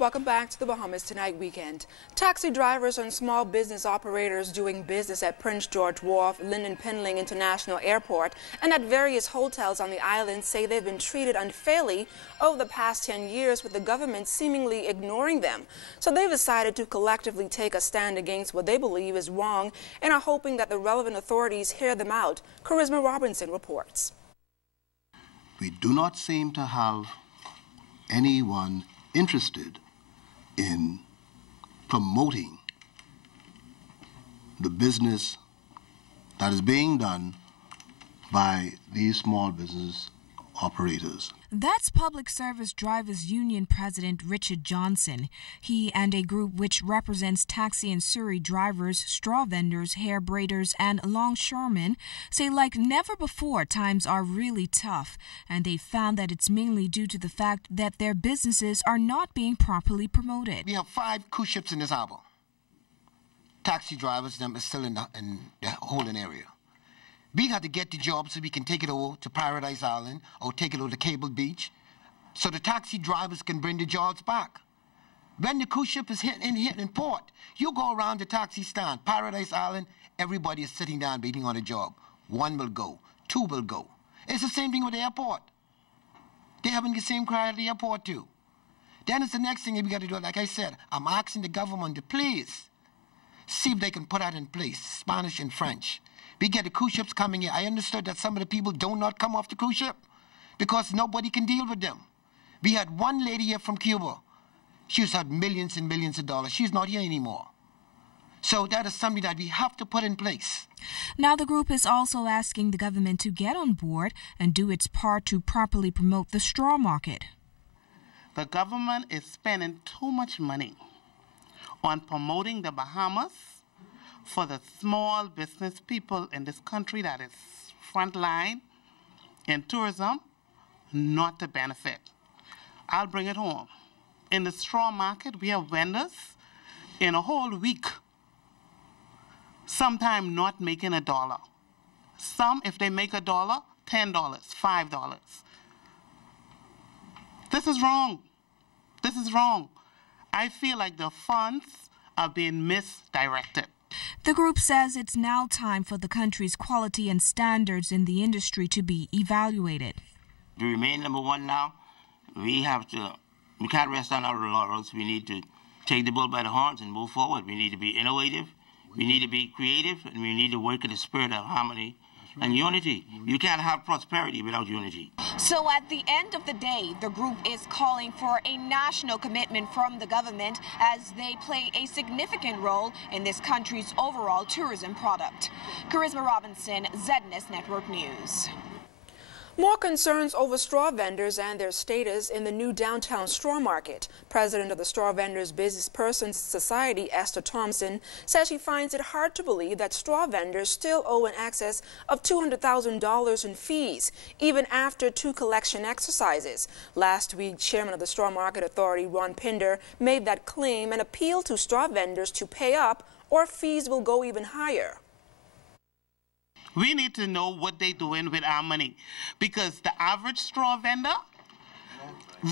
Welcome back to the Bahamas Tonight Weekend. Taxi drivers and small business operators doing business at Prince George Wharf, Lynden Pinling International Airport, and at various hotels on the island say they've been treated unfairly over the past 10 years, with the government seemingly ignoring them. So they've decided to collectively take a stand against what they believe is wrong and are hoping that the relevant authorities hear them out. Charisma Robinson reports. We do not seem to have anyone interested in promoting the business that is being done by these small business operators. That's Public Service Drivers Union President Richard Johnson. He and a group which represents taxi and surrey drivers, straw vendors, hair braiders, and longshoremen say like never before times are really tough, and they found that it's mainly due to the fact that their businesses are not being properly promoted. We have 5 cruise ships in this harbor. Taxi drivers, them is still in the holding area. We got to get the job so we can take it over to Paradise Island or take it over to Cable Beach so the taxi drivers can bring the jobs back. When the cruise ship is hitting in port, you go around the taxi stand, Paradise Island, everybody is sitting down waiting on a job. 1 will go, 2 will go. It's the same thing with the airport. They're having the same cry at the airport too. Then it's the next thing we got to do. Like I said, I'm asking the government to please see if they can put that in place, Spanish and French. We get the cruise ships coming in. I understood that some of the people do not come off the cruise ship because nobody can deal with them. We had one lady here from Cuba. She's had millions and millions of dollars. She's not here anymore. So that is something that we have to put in place. Now the group is also asking the government to get on board and do its part to properly promote the straw market. The government is spending too much money on promoting the Bahamas for the small business people in this country that is frontline in tourism, not to benefit. I'll bring it home. In the straw market, we have vendors in a whole week, sometimes not making $1. Some, if they make $1, $10, $5. This is wrong. This is wrong. I feel like the funds are being misdirected. The group says it's now time for the country's quality and standards in the industry to be evaluated. We remain number one now. We can't rest on our laurels. We need to take the bull by the horns and move forward. We need to be innovative, we need to be creative, and we need to work in the spirit of harmony and unity. You can't have prosperity without unity. So at the end of the day, the group is calling for a national commitment from the government as they play a significant role in this country's overall tourism product. Charisma Robinson, ZNS Network News. More concerns over straw vendors and their status in the new downtown straw market. President of the Straw Vendors Business Persons Society, Esther Thompson, says she finds it hard to believe that straw vendors still owe in excess of $200,000 in fees, even after 2 collection exercises. Last week, Chairman of the Straw Market Authority, Ron Pinder, made that claim and appealed to straw vendors to pay up or fees will go even higher. We need to know what they're doing with our money, because the average straw vendor,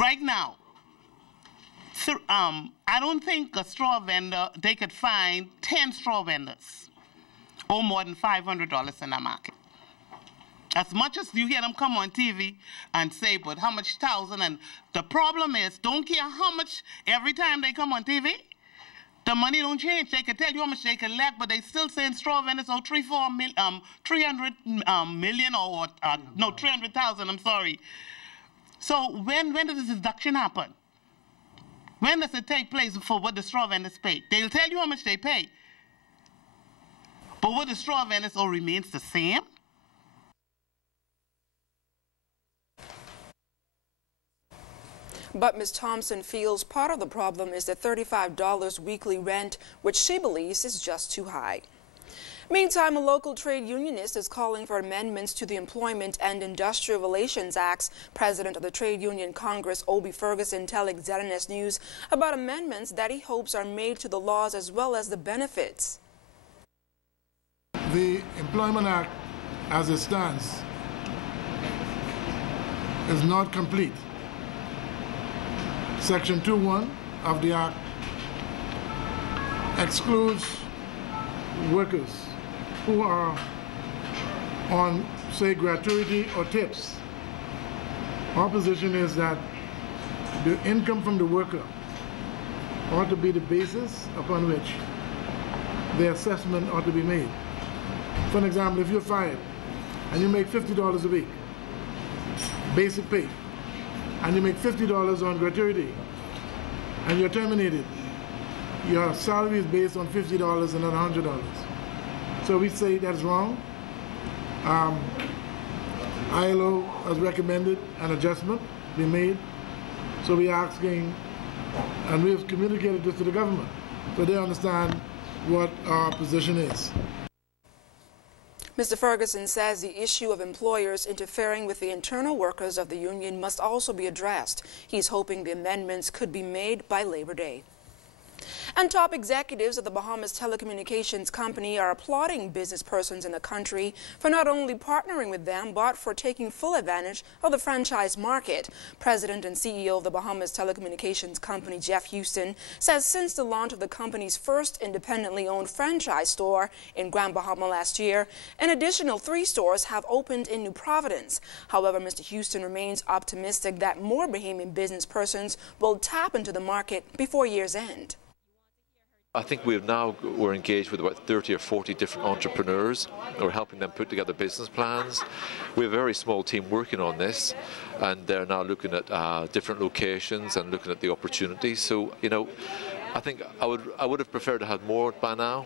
right now, I don't think a straw vendor, they could find 10 straw vendors or more than $500 in the market. As much as you hear them come on TV and say, but how much thousand? And the problem is, don't care how much every time they come on TV, the money don't change. They can tell you how much they collect, but they still saying straw vendors owe 300 million or no, 300,000. I'm sorry. So when does this deduction happen? When does it take place for what the straw vendors pay? They'll tell you how much they pay, but what the straw vendors owe remains the same. But Ms. Thompson feels part of the problem is the $35 weekly rent, which she believes is just too high. Meantime, a local trade unionist is calling for amendments to the Employment and Industrial Relations Acts. President of the Trade Union Congress, Obie Ferguson, telling ZNS News about amendments that he hopes are made to the laws as well as the benefits. The Employment Act, as it stands, is not complete. Section 2.1 of the Act excludes workers who are on, say, gratuity or tips. Our position is that the income from the worker ought to be the basis upon which the assessment ought to be made. For an example, if you're fired and you make $50 a week, basic pay, and you make $50 on gratuity, and you're terminated, your salary is based on $50 and not $100. So we say that's wrong. ILO has recommended an adjustment be made. So we're asking, and we've communicated this to the government, so they understand what our position is. Mr. Ferguson says the issue of employers interfering with the internal workers of the union must also be addressed. He's hoping the amendments could be made by Labor Day. And top executives of the Bahamas Telecommunications Company are applauding business persons in the country for not only partnering with them, but for taking full advantage of the franchise market. President and CEO of the Bahamas Telecommunications Company, Jeff Houston, says since the launch of the company's first independently owned franchise store in Grand Bahama last year, an additional 3 stores have opened in New Providence. However, Mr. Houston remains optimistic that more Bahamian business persons will tap into the market before year's end. I think we're engaged with about 30 or 40 different entrepreneurs. We're helping them put together business plans. We have a very small team working on this, and they're now looking at different locations and looking at the opportunities. So, you know, I think I would have preferred to have more by now,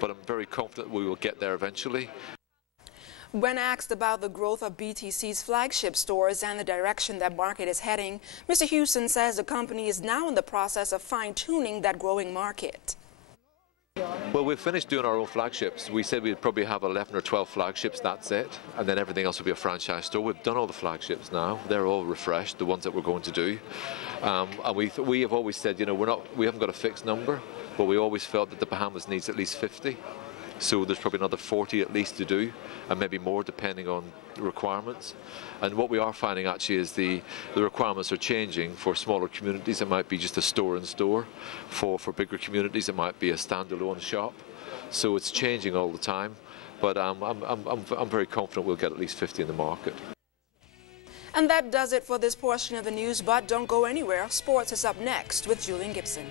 but I'm very confident we will get there eventually. When asked about the growth of BTC's flagship stores and the direction that market is heading, Mr. Houston says the company is now in the process of fine-tuning that growing market. Well, we've finished doing our own flagships. We said we'd probably have 11 or 12 flagships, that's it, and then everything else will be a franchise store. We've done all the flagships now. They're all refreshed, the ones that we're going to do. And we have always said, you know, we haven't got a fixed number, but we always felt that the Bahamas needs at least 50. So there's probably another 40 at least to do, and maybe more depending on the requirements. And what we are finding actually is the requirements are changing. For smaller communities it might be just a store-in-store. For bigger communities it might be a standalone shop. So it's changing all the time, but I'm very confident we'll get at least 50 in the market. And that does it for this portion of the news, but don't go anywhere. Sports is up next with Julian Gibson.